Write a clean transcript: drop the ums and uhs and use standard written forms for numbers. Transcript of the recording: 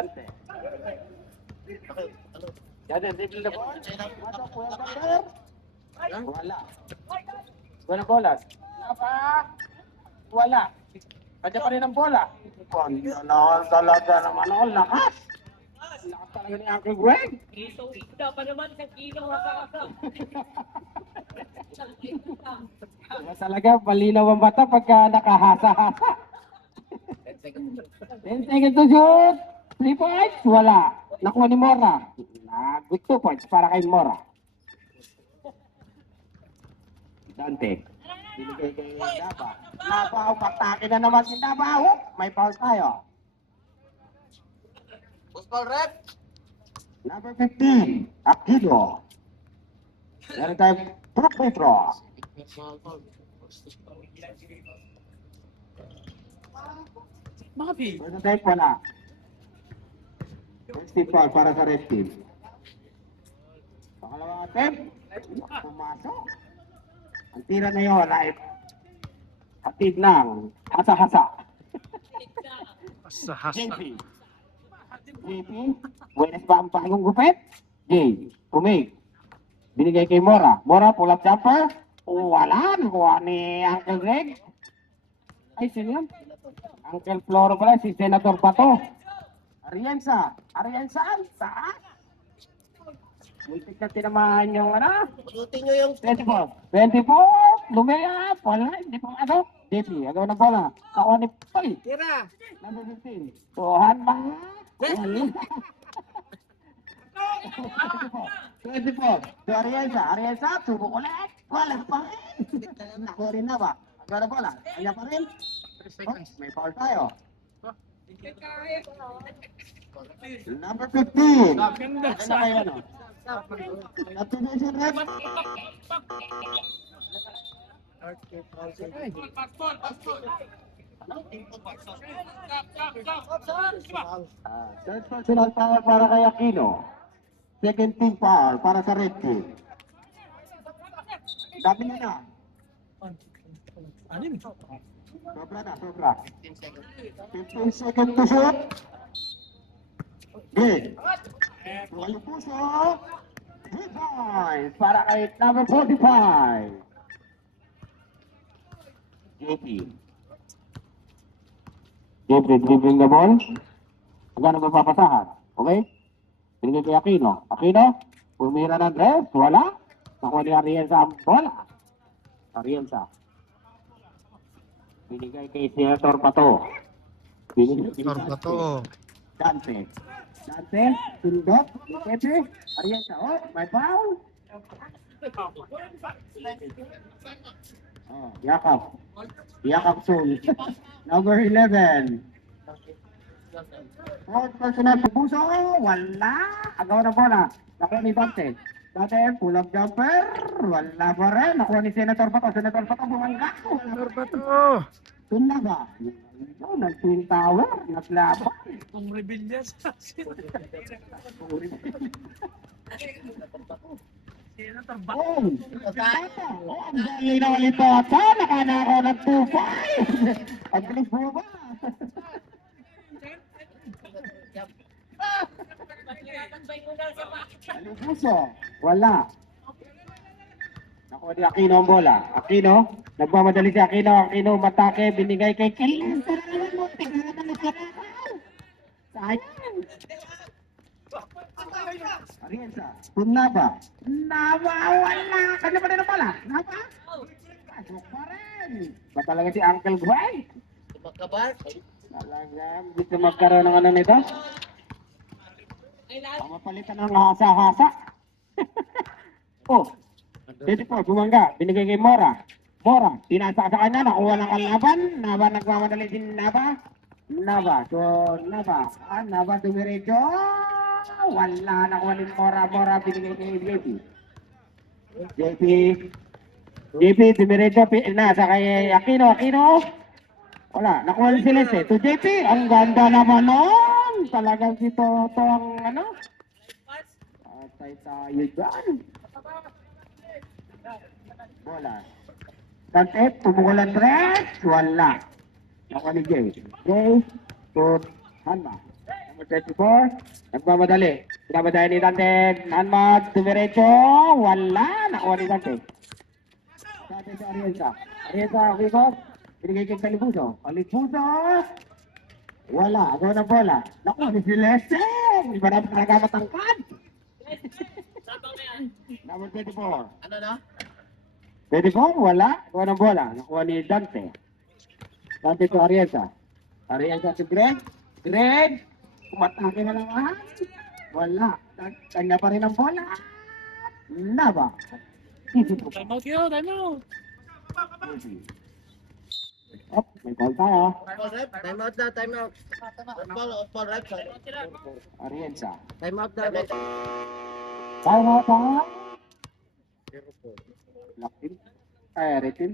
Dante. Yan, dribble the ball. Pasok, Kuya Sander. Wala. Wala bola. Apa? Wala. Kanya pa rin ang bola. Ganda talaga naman. Ang lakas. Lakas talaga ni Uncle Greg. Kita pa naman sa kilo hasa-hasa. Talaga, malinaw ang bata pagka nakahasa-hasa. 10 seconds to shoot. 3 points. Wala. Nakuha ni Mora. Good 2 points para kay Mora. Dante. Binigay kay Davao. Davao, patake na naman si Davao. May foul tayo. Baseball rep. Number 15, Akido. Meron tayo free throw. Meron tayo wala. First tip foul para sa red team. Pangalawang attempt. Pumasok. Ang tira na yun ay hatid ng hasa-hasa. JP. JP. Buenas ba ang bagong gupit? J. Kumig. Binigay kay Mora. Mora, pull up jumper. Wala. Nakuha ni Uncle Greg. Ay, sino yan? Uncle Floro pala, si Senator Pato. Arienza. Arienza. Saan? Muntik na tinamahan yung ano? Pulutin nyo yung 24. 24. Lumea. Wala. Hindi pang ano. JP. Agaw na bola. Kakuha ni Pay. tira. Number 15. Tuhan ba? 24. Si Arienza. Arienza. Subok ulit. Wala pa rin. Nakuha rin na ba? Agaw na bola. Kanya pa rin. Oh, may foul tayo. Number 15. Ano kayo ano? Activation rep. Third personal foul para kay Aquino. Second team foul para sa red team. Dami na na. Sobra na, sobra. 15 seconds to shoot. Good. Tuwal yung puso. 3 points para kay number 45. JP. JP, dribbling the ball. Magkano ba papasahan? Okay? Binigay kay Aquino. Aquino, pumira ng dress. Wala. Nakuha ni Arienza ang bola. Arienza. Binigay kay Senator Pato. Senator Pato. Dante. Dante, sundot, Pepe, Arienza, oh, may foul. Oh, Yakap. Yakap soon. Number 11. Fourth personal puso, wala. Agaw na bola. Nakuha ni Dante. Dante, pull up jumper. Wala pa rin. Nakuha ni Senator Pato. Senator Pato, bumangga. Senator Pato. Tunda ba? Ito, nag-twin tower. Naglaban. Kung rebellion sa Senator ba? Oh, ang dali na ulit ito. Nakanako ng 2-5. Ang bilis mo ba? Alibuso, wala. Nakuha ni Aquino ang bola. Aquino, nagmamadali si Aquino. Aquino, matake, binigay kay Kilis. Sayang. Arienza, Naba. Naba, wala. Kanya pa rin ang bola. Naba. Pasok pa rin. Ba talaga si Uncle Greg? Magkabar. Talaga, gusto magkaroon ng ano nito? Ang mapalitan ng hasa-hasa. Oh, 24, bumangga. Binigay kay Mora. Mora, tinasa sa kanya, nakuha ng kalaban. Naba, nagmamadali din Naba. Naba, so Naba. Naba, dumiretso. Wala, nakuha ni Mora. Mora, binigay kay JP. JP, dumiretso. Nasa kay Aquino. Aquino. Wala, nakuha ni Celeste. To JP, ang ganda naman nun. Talagang si Toto ang ano. Atay tayo dyan. Bola. Dante, tumukol ang tres. Wala. Nakuha ni Jay. Jay, to Hanma. Number 34. Nagmamadali. Nagmamadali ni Dante. Hanmad. Dumiretso. Wala. Nakuha ni Dante. Dante sa Arienza. Arienza. Wikos. Binigay kay Kalibuso. Kalibuso. Wala. Agaw ng bola. Nakuha ni Celeste. Hindi ba natin talaga matangkad? Number 24. Ano na? 24. Wala. Agaw ng bola. Nakuha ni Dante. Dante to Arienza. Arienza to Greg. Greg. Kumatake na naman. Wala. Kanya pa rin ang bola. Naba. Time out yun, time out. Oh, may call tayo. Ball rep. Time out na, time out. Ball rep. Arienza. Time out na. Tayo. Lock in. Retin.